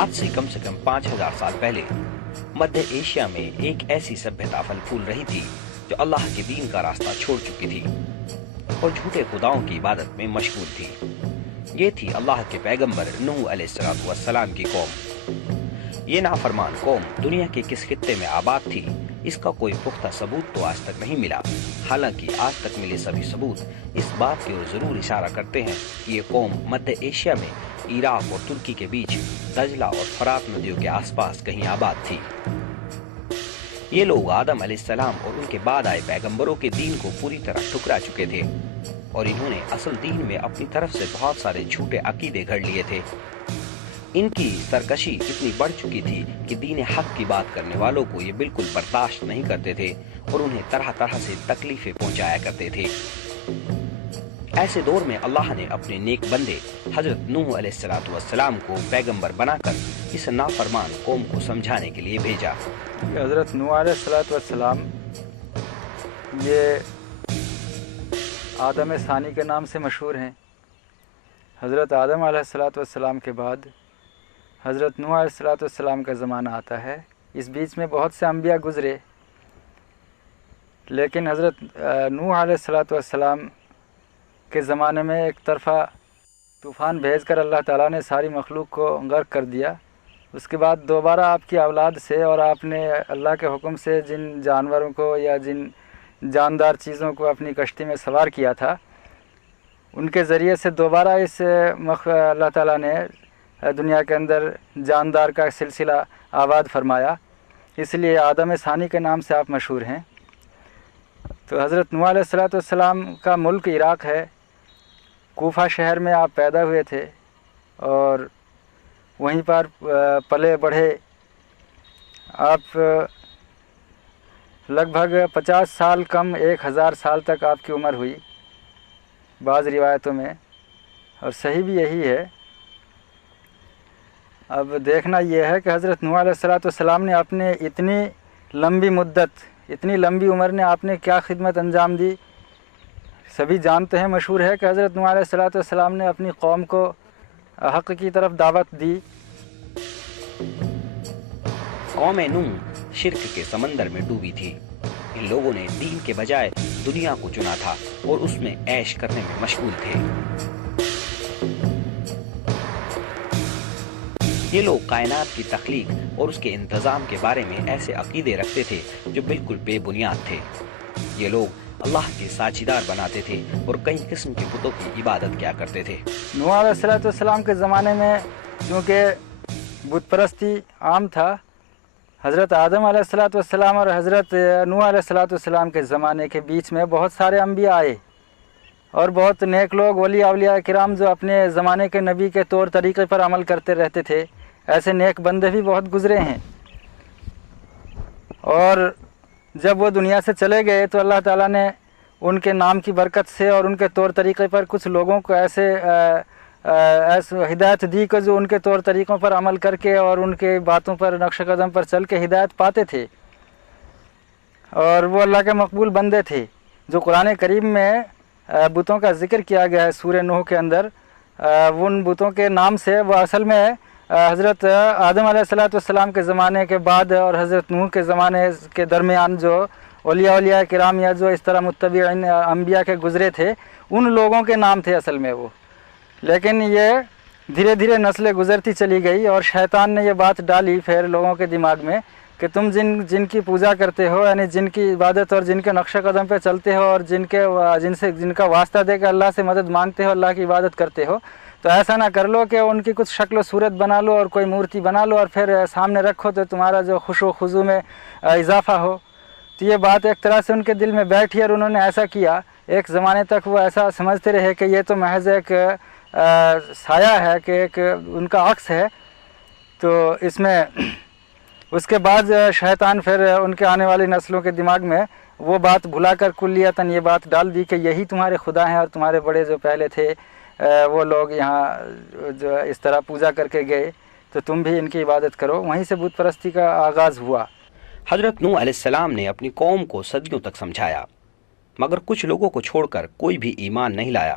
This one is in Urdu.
آج سے کم 5000 سال پہلے مدھیہ ایشیا میں ایک ایسی سبھیتا پھل پھول رہی تھی جو اللہ کے دین کا راستہ چھوڑ چکی تھی اور جھوٹے خداؤں کی عبادت میں مشغول تھی۔ یہ تھی اللہ کے پیغمبر نوح علیہ السلام کی قوم۔ یہ نافرمان قوم دنیا کے کس خطے میں آباد تھی اس کا کوئی پختہ ثبوت تو آج تک نہیں ملا، حالانکہ آج تک ملے سبھی ثبوت اس بات کی اور ضرور اشارہ کرتے ہیں کہ یہ قوم مدھیہ ایشیا میں عراق اور ترکی کے بیچ دجلہ اور فرات ندیوں کے آس پاس کہیں آباد تھی۔ یہ لوگ آدم علیہ السلام اور ان کے بعد آئے پیغمبروں کے دین کو پوری طرح ٹھکرا چکے تھے اور انہوں نے اصل دین میں اپنی طرف سے بہت سارے جھوٹے عقیدے گھڑ لیے تھے۔ ان کی سرکشی اتنی بڑھ چکی تھی کہ دین حق کی بات کرنے والوں کو یہ بالکل برداشت نہیں کرتے تھے اور انہیں طرح طرح سے تکلیفیں پہنچایا کرتے تھے۔ ایسے دور میں اللہ نے اپنے نیک بندے حضرت نوح علیہ السلام کو پیغمبر بنا کر اس نافرمان قوم کو سمجھانے کے لیے بھیجا۔ حضرت نوح علیہ السلام یہ آدم ثانی کے نام سے مشہور ہیں۔ حضرت آدم علیہ السلام کے بعد حضرت نوح علیہ السلام کا زمانہ آتا ہے۔ اس بیچ میں بہت سے انبیاء گزرے، لیکن حضرت نوح علیہ السلام کے زمانے میں ایک طرفہ طوفان بھیج کر اللہ تعالیٰ نے ساری مخلوق کو غرق کر دیا۔ اس کے بعد دوبارہ آپ کی اولاد سے اور آپ نے اللہ کے حکم سے جن جانوروں کو یا جن جاندار چیزوں کو اپنی کشتی میں سوار کیا تھا ان کے ذریعے سے دوبارہ اس اللہ تعالیٰ نے دنیا کے اندر جاندار کا سلسلہ آباد فرمایا، اس لیے آدم ثانی کے نام سے آپ مشہور ہیں۔ تو حضرت نوح علیہ السلام کا ملک عراق ہے۔ کوفہ شہر میں آپ پیدا ہوئے تھے اور وہیں پر پلے بڑھے۔ آپ لگ بھگ 50 سال کم 1000 سال تک آپ کی عمر ہوئی بعض روایتوں میں، اور صحیح بھی یہی ہے۔ اب دیکھنا یہ ہے کہ حضرت نوح علیہ السلام نے اپنے اتنی لمبی مدت، اتنی لمبی عمر نے آپ نے کیا خدمت انجام دی۔ سبھی جانتے ہیں، مشہور ہے کہ حضرت نوح علیہ السلام نے اپنی قوم کو حق کی طرف دعوت دی۔ قوم نوح شرک کے سمندر میں ڈوبی تھی۔ ان لوگوں نے دین کے بجائے دنیا کو چنا تھا اور اس میں عیش کرنے میں مشغول تھے۔ یہ لوگ کائنات کی تخلیق اور اس کے انتظام کے بارے میں ایسے عقیدے رکھتے تھے جو بالکل بے بنیاد تھے۔ یہ لوگ اللہ کے ساجدار بناتے تھے اور کئی قسم کے بتوں کی عبادت کیا کرتے تھے۔ نوح علیہ السلام کے زمانے میں چونکہ بت پرستی عام تھا، حضرت آدم علیہ السلام اور حضرت نوح علیہ السلام کے زمانے کے بیچ میں بہت سارے انبیاء آئے اور بہت نیک لوگ، ولی اولیاء کرام جو اپنے زمانے کے نبی کے طور طریقے پر عمل کرتے رہتے تھے، ایسے نیک بندے بھی بہت گزرے ہیں۔ اور جب وہ دنیا سے چلے گئے تو اللہ تعالیٰ نے ان کے نام کی برکت سے اور ان کے طور طریقے پر کچھ لوگوں کو ایسے ہدایت دی کہ جو ان کے طور طریقوں پر عمل کر کے اور ان کے باتوں پر نقش قدم پر چل کے ہدایت پاتے تھے، اور وہ اللہ کے مقبول بندے تھے۔ جو قرآن کریم میں بتوں کا ذکر کیا گیا ہے سورہ نوح کے اندر، ان بتوں کے نام سے وہ اصل میں حضرت آدم علیہ السلام کے زمانے کے بعد اور حضرت نوح کے زمانے کے درمیان جو اولیاء کرام یا جو اس طرح متبعین انبیاء کے گزرے تھے، ان لوگوں کے نام تھے اصل میں وہ۔ لیکن یہ دھیرے دھیرے نسلیں گزرتی چلی گئی اور شیطان نے یہ بات ڈالی پھر لوگوں کے دماغ میں کہ تم جن کی پوجا کرتے ہو، یعنی جن کی عبادت اور جن کے نقش قدم پہ چلتے ہو اور جن کا واسطہ دے کے اللہ سے مدد مانگتے ہو، اللہ کی عبادت کرتے ہو، تو ایسا نہ کر لو کہ ان کی کچھ شکل و صورت بنا لو اور کوئی مورتی بنا لو اور پھر سامنے رکھو تو تمہارا جو خوش و خضوع میں اضافہ ہو۔ تو یہ بات ایک طرح سے ان کے دل میں بیٹھی اور انہوں نے ایسا کیا۔ ایک زمانے تک وہ ایسا سمجھتے رہے کہ یہ تو محض ایک سایہ ہے، کہ ایک ان کا عکس ہے۔ تو اس میں اس کے بعد شیطان پھر ان کے آنے والی نسلوں کے دماغ میں وہ بات بھلا کر کلیتاً یہ بات ڈال دی کہ یہی تمہارے خدا ہیں اور تمہارے بڑے جو پہلے تھے وہ لوگ یہاں جو اس طرح پوجا کر کے گئے، تو تم بھی ان کی عبادت کرو۔ وہیں سے بت پرستی کا آغاز ہوا۔ حضرت نوح علیہ السلام نے اپنی قوم کو صدیوں تک سمجھایا، مگر کچھ لوگوں کو چھوڑ کر کوئی بھی ایمان نہیں لایا۔